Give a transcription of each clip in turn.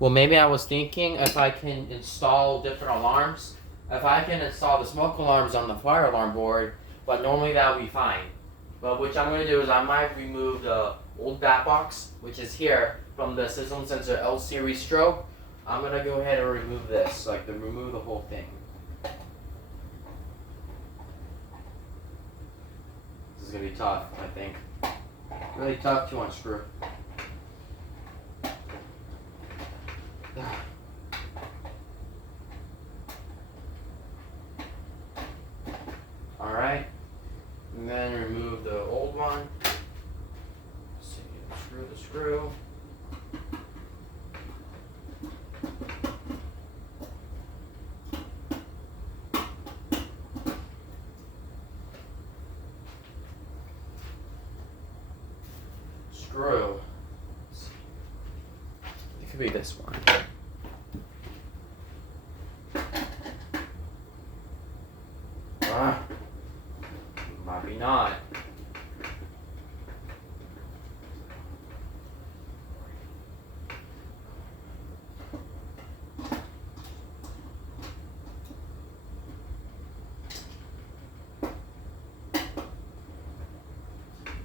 Well, maybe I was thinking if I can install different alarms. If I can install the smoke alarms on the fire alarm board, but normally that would be fine. But what I'm going to do is I might remove the old bat box, which is here, from the Sizzle Sensor L series strobe. I'm going to go ahead and remove this, like to remove the whole thing. This is going to be tough, I think. Really tough to unscrew. Alright, and then remove the old one. See, unscrew the screw. Screw. It could be this one. Maybe not.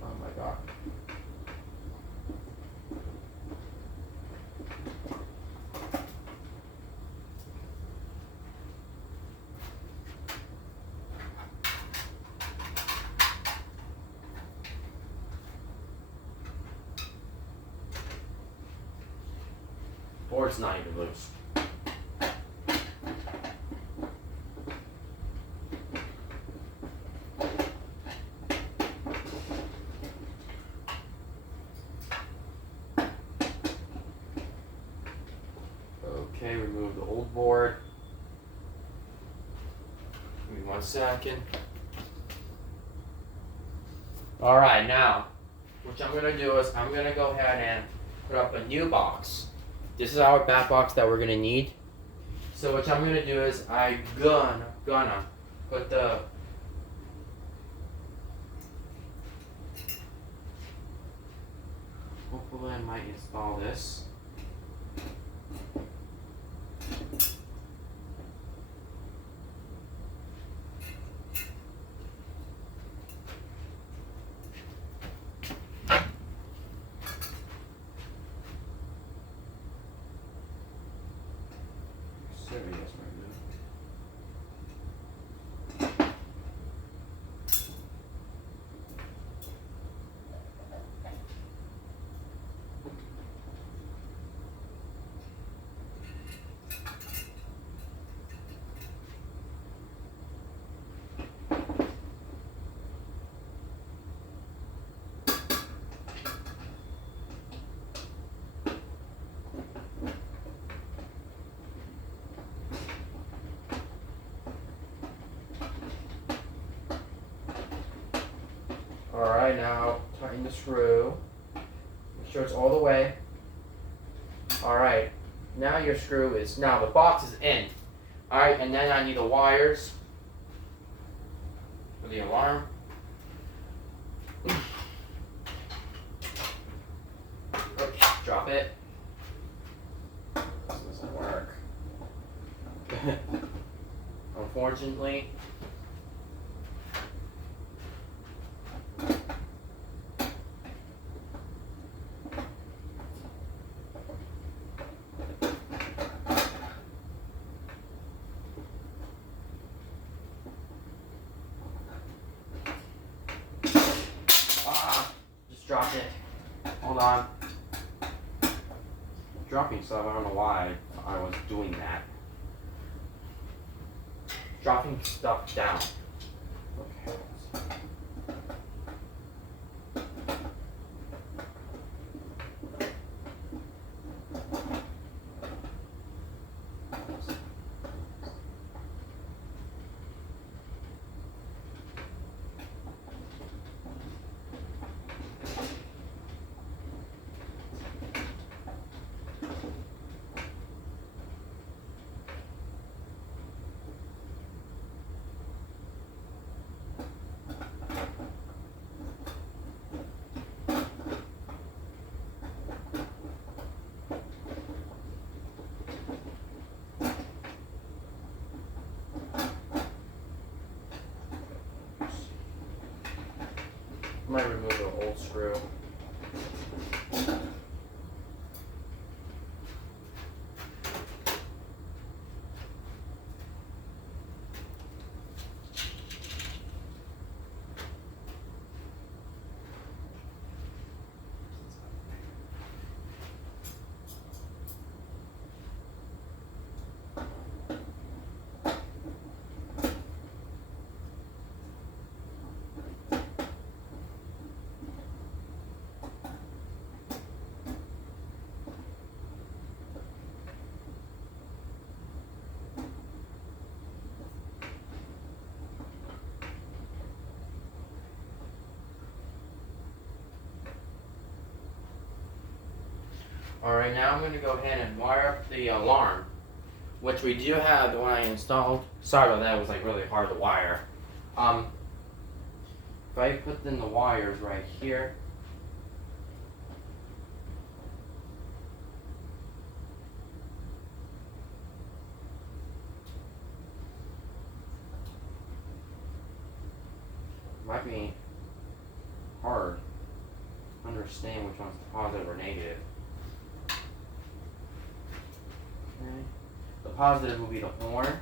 Oh my god. Board's not even loose. Okay, remove the old board. Give me 1 second. Alright, now, what I'm going to do is I'm going to go ahead and put up a new box. This is our bat box that we're going to need. So what I'm going to do is I'm gonna put the hopefully I might install this. Serious, Alright, now tighten the screw. Make sure it's all the way. Alright, now your screw is, now the box is in. Alright, and then I need the wires for the alarm. Oops, drop it. This doesn't work. Unfortunately. Dropped it. Hold on. Dropping stuff, I don't know why I was doing that. Dropping stuff down. Okay. might remove the old screw. Alright, now I'm going to go ahead and wire up the alarm, which we do have the one I installed. Sorry about that, it was like really hard to wire. If I put in the wires right here, might be hard to understand which one's positive or negative. Okay. The positive will be the horn.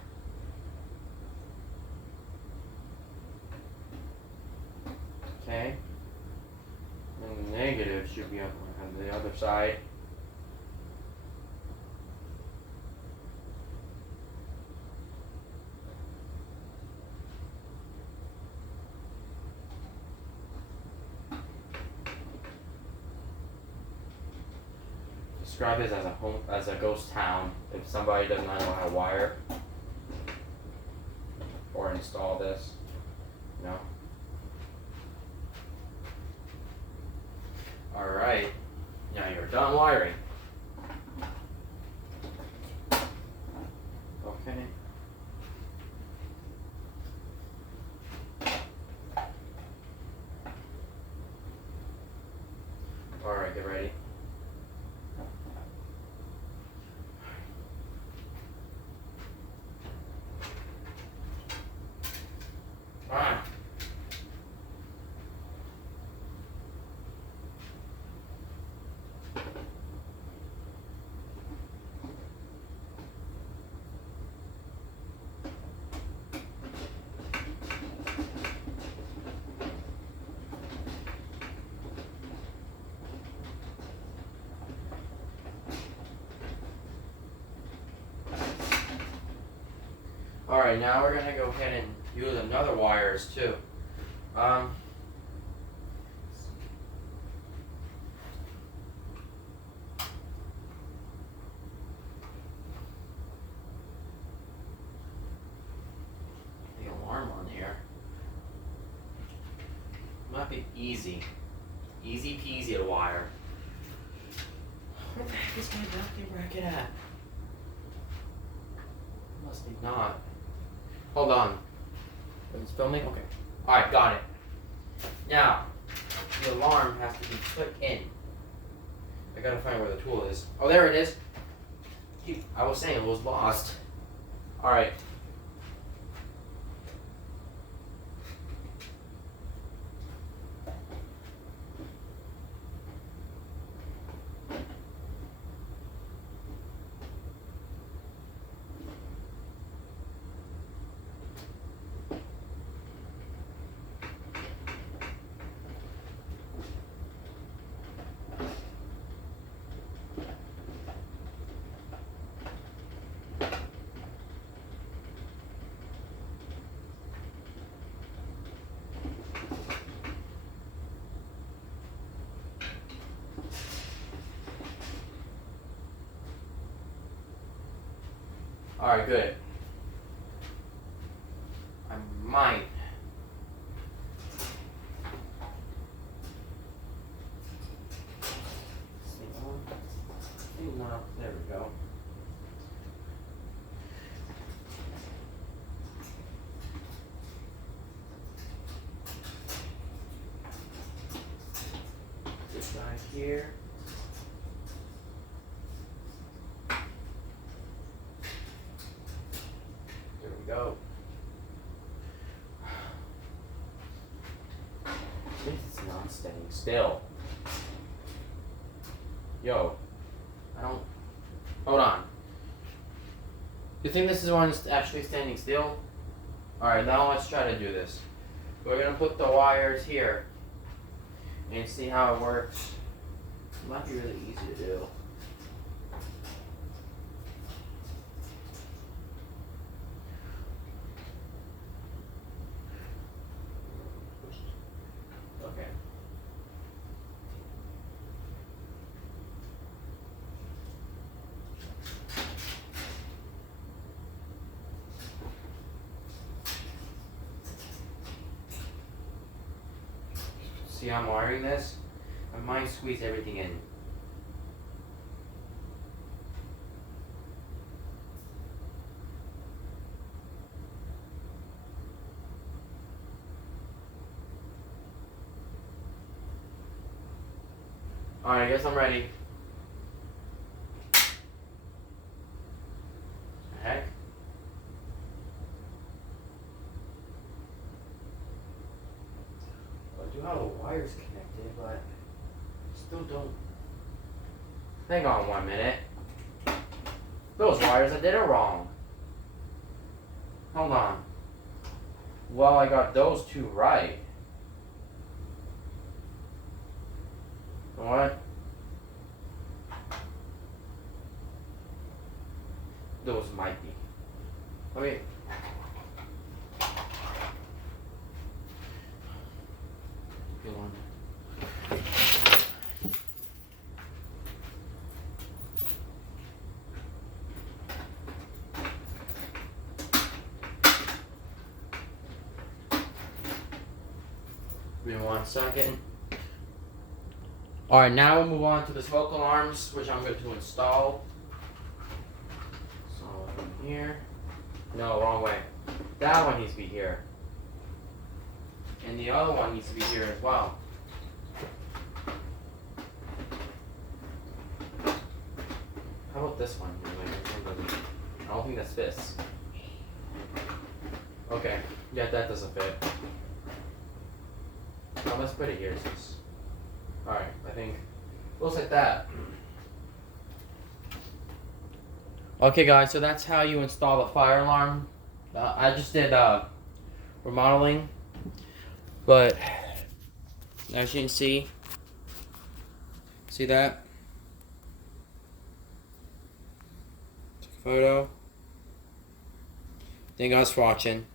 Okay. And the negative should be on the other side. Describe this as a ghost town if somebody does not know how to wire or install this. No. Alright. Now you're done wiring. Okay. Alright, get ready. Alright, now we're going to go ahead and use another wires too. The alarm on here might be easy peasy to wire. Where the heck is my ducting bracket at? Must be not. Hold on. It's filming? Okay. Alright, got it. Now, the alarm has to be put in. I gotta find where the tool is. Oh, there it is. I was saying it was lost. Alright. Alright, good. I might. No, there we go. This guy here. Go. This is nonsense. one's staying still. Yo, I don't. Hold on. You think this is one that's actually standing still? Alright, now let's try to do this. We're gonna put the wires here and see how it works. It might be really easy to do. Okay. See how I'm wiring this? I might squeeze everything in. Alright, I guess I'm ready. Heck? I do have the wires connected, but still don't. Hang on 1 minute. Those wires, I did it wrong. Hold on. Well, I got those two right. What? Those might be. Let me. Go on. Give me 1 second. Alright, now we'll move on to the smoke alarms, which I'm going to install. So, from here. No, wrong way. That one needs to be here. And the other one needs to be here as well. How about this one? I don't think that fits. Okay, yeah, that doesn't fit. Now let's put it here. Alright, I think looks like that. Okay guys, so that's how you install the fire alarm. I just did remodeling, but as you can see that? Take a photo. Thank you guys for watching.